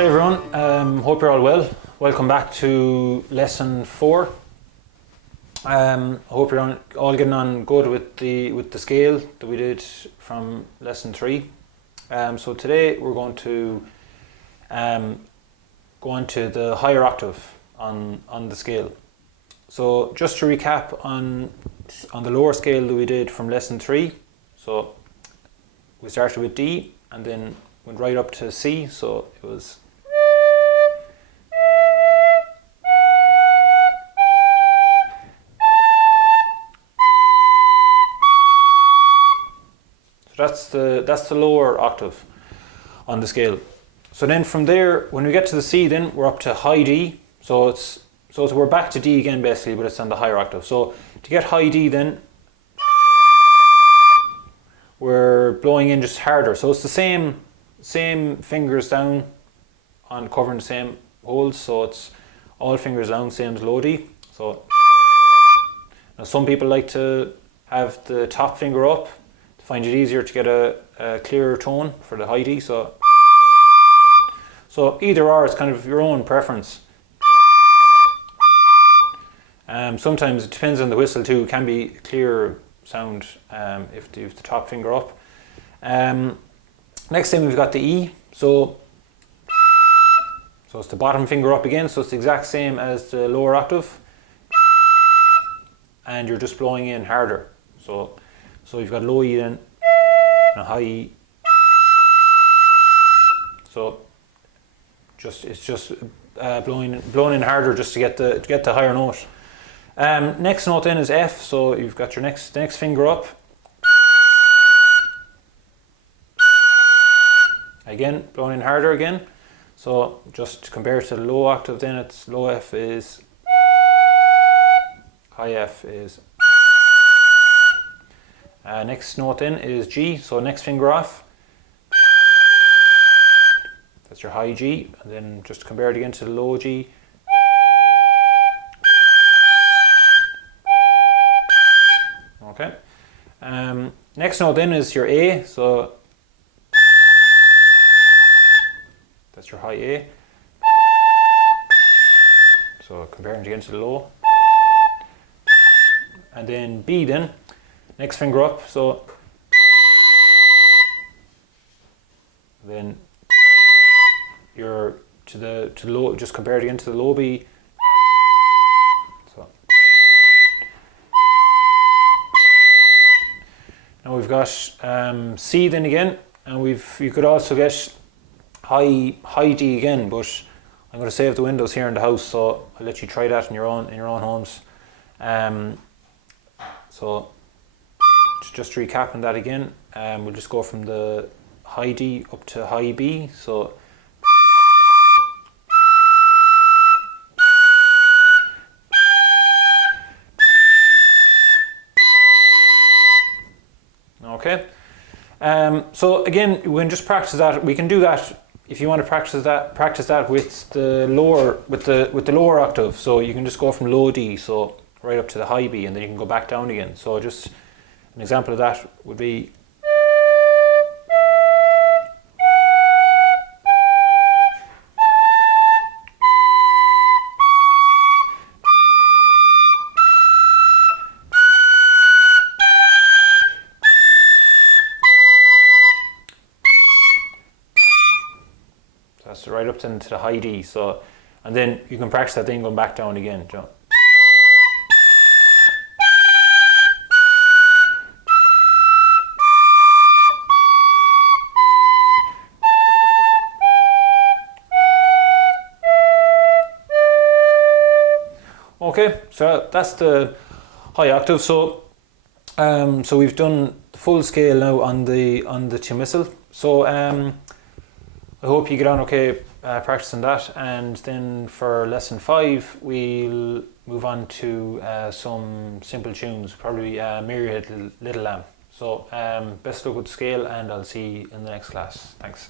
Hi everyone, hope you're all well. Welcome back to lesson 4. I hope you're all getting on good with the scale that we did from lesson 3. So today we're going to go on to the higher octave on the scale. So just to recap on the lower scale that we did from lesson 3. So we started with D and then went right up to C. So it was that's the lower octave on the scale. So then from there, when we get to the C, then we're up to high D. So we're back to D again basically, but it's on the higher octave. So to get high D, then we're blowing in just harder. So it's the same fingers down on covering the same holes. So it's all fingers down, same as low D. So now some people like to have the top finger up. Find it easier to get a clearer tone for the high D. So either or, it's kind of your own preference. Sometimes it depends on the whistle too. It can be clearer sound if you have the top finger up. Next thing we've got the E. So it's the bottom finger up again. So it's the exact same as the lower octave, and you're just blowing in harder. So you've got low E then, and high E. So it's just blowing in harder just to get the higher note. Next note then is F. So you've got your next finger up. Again, blowing in harder again. So just compared to the low octave, then it's low F is, high F is. Next note then is G, so next finger off. That's your high G, and then just compare it again to the low G. Okay. Next note then is your A, so that's your high A. So comparing it again to the low. And then B then. Next finger up, so then you're to the low, just compare it again to the low B. So now we've got C then again, and you could also get high D again, but I'm going to save the windows here in the house, so I'll let you try that in your own homes. So just recapping that again, we'll just go from the high D up to high B. So okay. So again, we can just practice that. We can do that if you want to practice that with the lower octave. So you can just go from low D, so right up to the high B, and then you can go back down again. So just an example of that would be that's right up to the high D. So, and then you can practice that thing going back down again. John. Okay, so that's the high octave. So we've done the full scale now on the chin whistle. So I hope you get on okay practicing that, and then for lesson 5 we'll move on to some simple tunes, probably Myriad Little Lamb. So best of luck with the scale, and I'll see you in the next class. Thanks.